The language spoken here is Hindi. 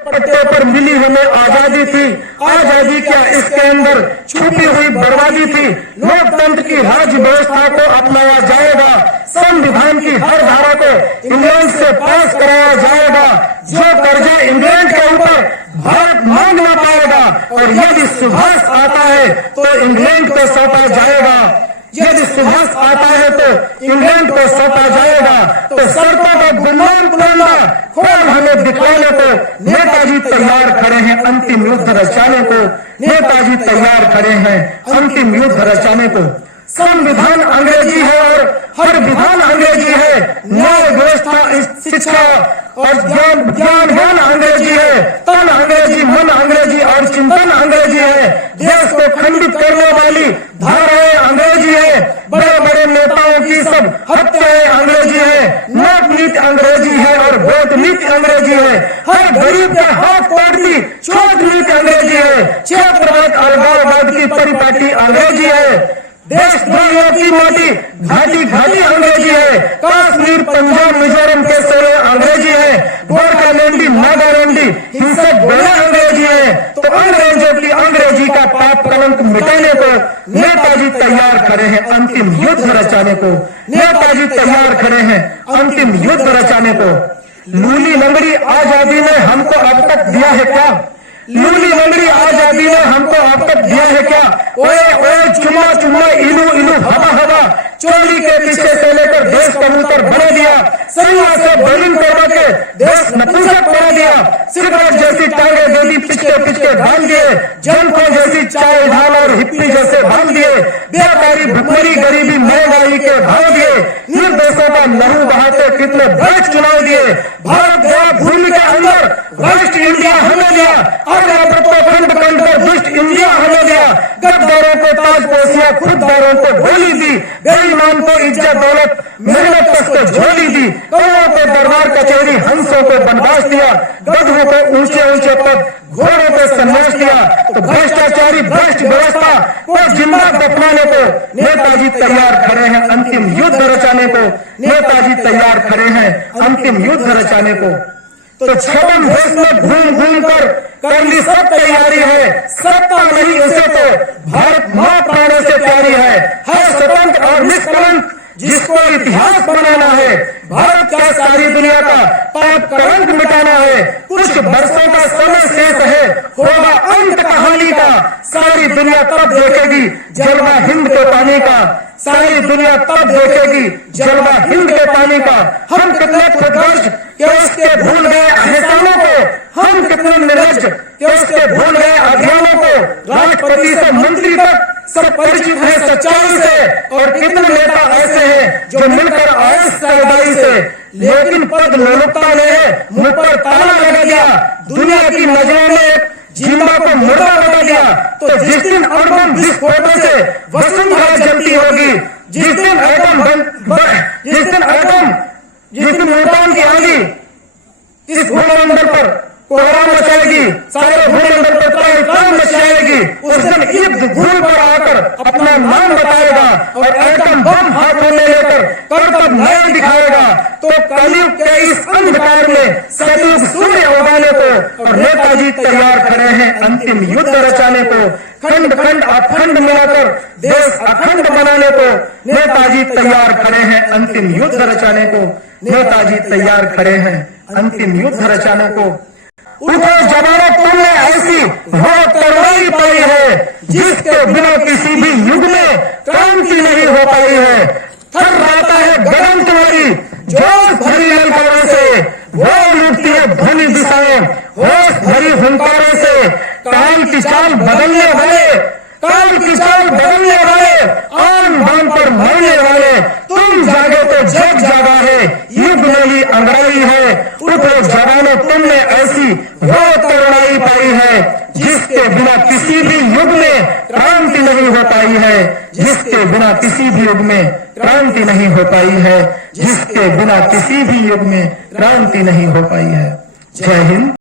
पट्टे पर मिली हमें आजादी थी। आजादी क्या इसके अंदर छुपी हुई बर्बादी थी। लोकतंत्र की राज व्यवस्था को अपनाया जाएगा। संविधान की हर धारा को इंग्लैंड से पास कराया जाएगा। जो कर्जा इंग्लैंड के ऊपर भारत मांग न पाएगा और यदि सुभाष आता है तो इंग्लैंड को सौंपा जाएगा। यदि सुभाष आता है तो इंग्लैंड को सौंपा जाएगा। तो शर्तों को गुलाम पुलंदा खोल हमें दिखाने को नेताजी तैयार खड़े हैं अंतिम युद्ध रचाने को। नेताजी तैयार खड़े हैं अंतिम युद्ध रचाने को। संविधान अंग्रेजी है और हर विधान अंग्रेजी है। न्याय व्यवस्था शिक्षा और ज्ञान अंग्रेजी है। तन अंग्रेजी मन अंग्रेजी और चिंतन अंग्रेजी है। देश को खंडित करने वाली धाराएं अंग्रेजी है। बड़े बड़े नेताओं की सब हत्याएं अंग्रेजी है। नोट नीति अंग्रेजी है और वोट नीति अंग्रेजी है। हर गरीब के हाथ तोड़ती छूट नीति अंग्रेजी है। क्षेत्रवाद अलगाववाद की परिपाटी अंग्रेजी है। देशद्रोहियों की माटी घाटी घाटी अंग्रेजी है। कश्मीर पंजाब मिजोरम के सोने अंग्रेजी है। गोरखालैंडी नागालैंडी हिंसक बड़े अंग्रेजी है। तो अंग्रेजों की अंग्रेजी का पाप कलंक मिटाने को नेताजी तैयार खड़े हैं अंतिम युद्ध रचाने को। नेताजी तैयार खड़े हैं अंतिम युद्ध रचाने को। लूली लंगड़ी आजादी ने हमको अब तक दिया है क्या? लूली लंगड़ी आजादी ने हमको अब तक दिया है क्या? ओए ओए चुम्मा चुम्मा इलू इलू हवा हवा चोली के पीछे से लेकर देश कबूतर बना दिया। सैया से बोलिंग करवा के देश नपुंसक बना दिया। सिगरेट जैसी टांगे दे दी पिचके पिचके डाल दिए। जनकों जैसी चाय ढाल और हिप्पी जैसे भाग दिए। बेकारी भुखमरी गरीबी महंगाई के भाव दिए। निर्देशों का लहू बहाते कितने भ्रष्ट चुनाव दिए। भारत गया भूमि के अंदर राष्ट्र इंडिया हमें दिया। खंड खंड पर दुष्ट इंडिया हमें दिया। गद्दारों को ताज पोसिया खुददारों को गोली दी। बेईमान को इज्जत दौलत मेहनत कष्ट को झोली दी। कौओं को दरबार कचहरी हंसों को बनवास दिया। गधों को ऊंचे ऊंचे पद घोड़ों को सन्यास दिया। तो भ्रष्टाचारी भ्रष्ट व्यवस्था को जिंदा दफनाने को नेताजी तैयार खड़े हैं अंतिम युद्ध रचाने को। नेताजी तैयार खड़े हैं अंतिम युद्ध रचाने को। तो 56 देश में घूम घूम कर ली सब तैयारी है। सत्ता नहीं उसे तो भारत मां प्राणों से प्यारी है स्वतंत्र और निष्कलंक जिसको इतिहास बनाना है। भारत का सारी दुनिया का पाप कलंक मिटाना है। कुछ वर्षों का समय शेष है होगा अंत कहानी का। सारी दुनिया तब देखेगी जलवा हिंद के पानी का। सारी दुनिया तब देखेगी जलवा हिंद के पानी का। हम कितने खुदगर्ज कि उसके भूल गए एहसानों को। हम कितने निर्लज कि उसके भूल गए अभियानों को। राष्ट्रपति से मंत्री तक सब परिचित है सच्चाई से। और कितने नेता ऐसे हैं जो मिलकर आए सच्चाई से। लेकिन पद लोलुपता ने मुंह पर ताला लगा दिया। दुनिया की नजरों में जिंदा को मुर्दा बना दिया। तो जिस दिन एटम विस्फोटों से वसुंधरा जलती होगी, जिस दिन न्यूटन की आंधी इस भूमंडल पर कोहरा मचाएगी, सारे भूमंडल पर तूफान मचाएगी, उस दिन युद्ध भूमि पर आकर अपना नाम बताएगा और एटम बम हाथों में लेकर कर्तव्य न्याय दिखाएगा। तो कलयुग के इस अंधकार में सतयुग सूर्य उगाने को और नेताजी तैयार खड़े हैं अंतिम युद्ध रचाने को। खंड खंड अखंड मिलाकर देश अखंड बनाने को नेताजी तैयार खड़े हैं अंतिम युद्ध रचाने को। नेताजी तैयार खड़े हैं अंतिम युद्ध रचाने को। उठो जवानों तुमने ऐसी वो तलवार पाई है जिसके बिना किसी भी युग में क्रांति नहीं हो पाई है। थर्राता है गगन तुम्हारी जोश भरी ललकारों से। वो लूटती है ध्वनि दिशाएं होश भरी हुंकारों से। काल की चाल बदलने वाले आन बान पर मरने वाले तुम जागे तो जग जागा है। युग नहीं अंग्रेजी है। उठो जवानों तुमने ऐसी वो तरुणाई पाई है जिसके बिना किसी भी युग में क्रांति नहीं हो पाई है। जिसके बिना किसी भी युग में क्रांति नहीं हो पाई है। जिसके बिना किसी भी युग में क्रांति नहीं हो पाई है। जय हिंद।